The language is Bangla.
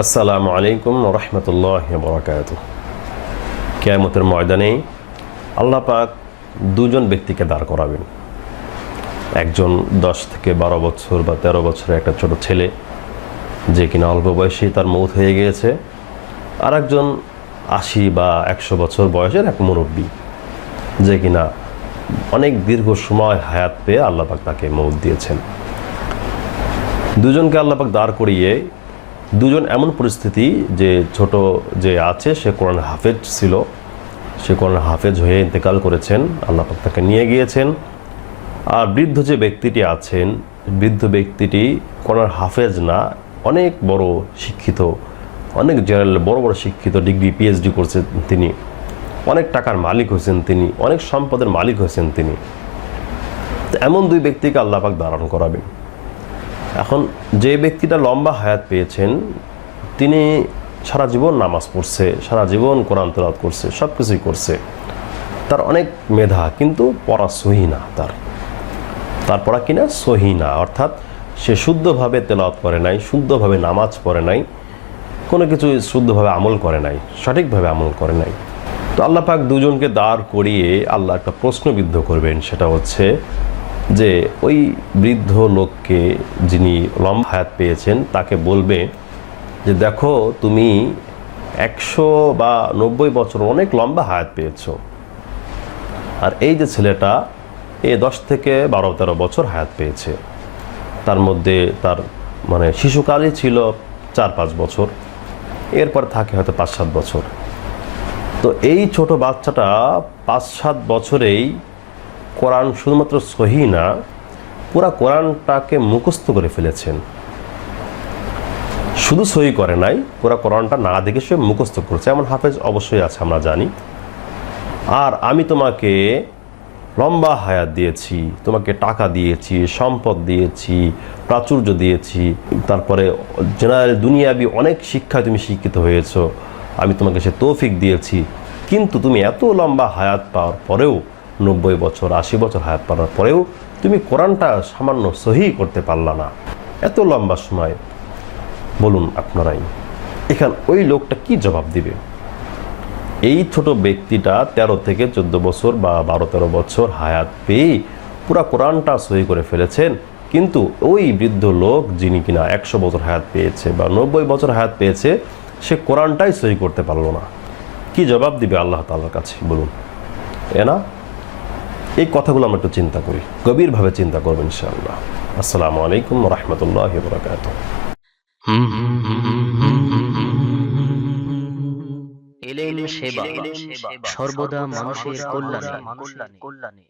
আসসালামু আলাইকুম রহমতুল্লাহ বরকাত কেয়ামতের ময়দানে আল্লাহ পাক দুজন ব্যক্তিকে দাঁড় করাবেন। একজন দশ থেকে বারো বছর বা তেরো বছরের একটা ছোট ছেলে, যে কিনা অল্প বয়সেই তার মৌত হয়ে গিয়েছে, আর একজন আশি বা একশো বছর বয়সের এক মুরব্বী, যে কিনা অনেক দীর্ঘ সময় হায়াত পেয়ে আল্লাহ পাক তাকে মৌত দিয়েছেন। দুজনকে আল্লাপাক দাঁড় করিয়ে দুজন এমন পরিস্থিতি যে ছোট যে আছে, সে কোরআন হাফেজ ছিল। সে কোরআন হাফেজ হয়ে ইন্তেকাল করেছেন আল্লাপাক তাকে নিয়ে গিয়েছেন। আর বৃদ্ধ যে ব্যক্তিটি আছেন, বৃদ্ধ ব্যক্তিটি কোরআন হাফেজ না, অনেক বড় শিক্ষিত, অনেক জেনারেল বড় বড় শিক্ষিত, ডিগ্রি পিএইচডি করছেন তিনি। অনেক টাকার মালিক হয়েছেন তিনি, অনেক সম্পদের মালিক হয়েছেন তিনি। এমন দুই ব্যক্তিকে আল্লাপাক দাঁড়ানো করাবেন। এখন যে ব্যক্তিটা লম্বা হায়াত পেয়েছেন, তিনি সারা জীবন নামাজ পড়ছে, সারা জীবন কোরআন তেলাওয়াত করছে সব কিছুই করছে। তার অনেক মেধা, কিন্তু পড়া সহি না তার। তার পড়া কিনা? সহি না। অর্থাৎ সে শুদ্ধভাবে তেলাওয়াত করে নাই, শুদ্ধভাবে নামাজ পড়ে নাই, কোনো কিছু শুদ্ধভাবে আমল করে নাই, সঠিকভাবে আমল করে নাই। তো আল্লাহ পাক দুজনকে দাঁড় করিয়ে আল্লাহ একটা প্রশ্নবিদ্ধ করবেন, সেটা হচ্ছে যে ওই বৃদ্ধ লোককে যিনি লম্বা হায়াত পেয়েছেন, তাকে বলবে যে, দেখো, তুমি একশো বা নব্বই বছর অনেক লম্বা হায়াত পেয়েছ। আর এই যে ছেলেটা, এ দশ থেকে বারো, তেরো বছর হায়াত পেয়েছে। তার মধ্যে তার মানে শিশুকালই ছিল চার, পাঁচ বছর। এরপর থাকে হয়তো পাঁচ, সাত বছর। তো এই ছোট বাচ্চাটা পাঁচ, সাত বছরেই কোরআন শুধুমাত্র সহি না, পুরা কোরআনটাকে মুখস্থ করে ফেলেছেন। শুধু সহি করে নাই, পুরা কোরআনটা না দেখে সে মুখস্থ করেছে। এমন হাফেজ অবশ্যই আছে, আমরা জানি। আর আমি তোমাকে লম্বা হায়াত দিয়েছি, তোমাকে টাকা দিয়েছি, সম্পদ দিয়েছি, প্রাচুর্য দিয়েছি, তারপরে জেনারেল দুনিয়াবি অনেক শিক্ষায় তুমি শিক্ষিত হয়েছো, আমি তোমাকে সে তৌফিক দিয়েছি। কিন্তু তুমি এত লম্বা হায়াত পাওয়ার পরেও নব্বই বছর, আশি বছর হায়াত পাওয়ার পরেও তুমি কোরআনটা সামান্য সহি করতে পারলা না। এত লম্বা সময়। বলুন আপনারাই, এখান ওই লোকটা কি জবাব দিবে? এই ছোট ব্যক্তিটা ১৩ থেকে চোদ্দ বছর বা বারো তেরো বছর হায়াত পেয়ে পুরা কোরআনটা সহি করে ফেলেছেন, কিন্তু ওই বৃদ্ধ লোক যিনি কিনা একশো বছর হায়াত পেয়েছে বা নব্বই বছর হায়াত পেয়েছে, সে কোরআনটাই সহি করতে পারল না। কি জবাব দিবে আল্লাহ তাআলার কাছে? বলুন। এ না? এই কথাগুলো আমরা একটু চিন্তা করি গভীরভাবে চিন্তা করব ইনশাআল্লাহ। আসসালামু আলাইকুম রহমতুল্লাহ বরাকাত এলেন সেবা সর্বদা মানুষের কল্যাণে।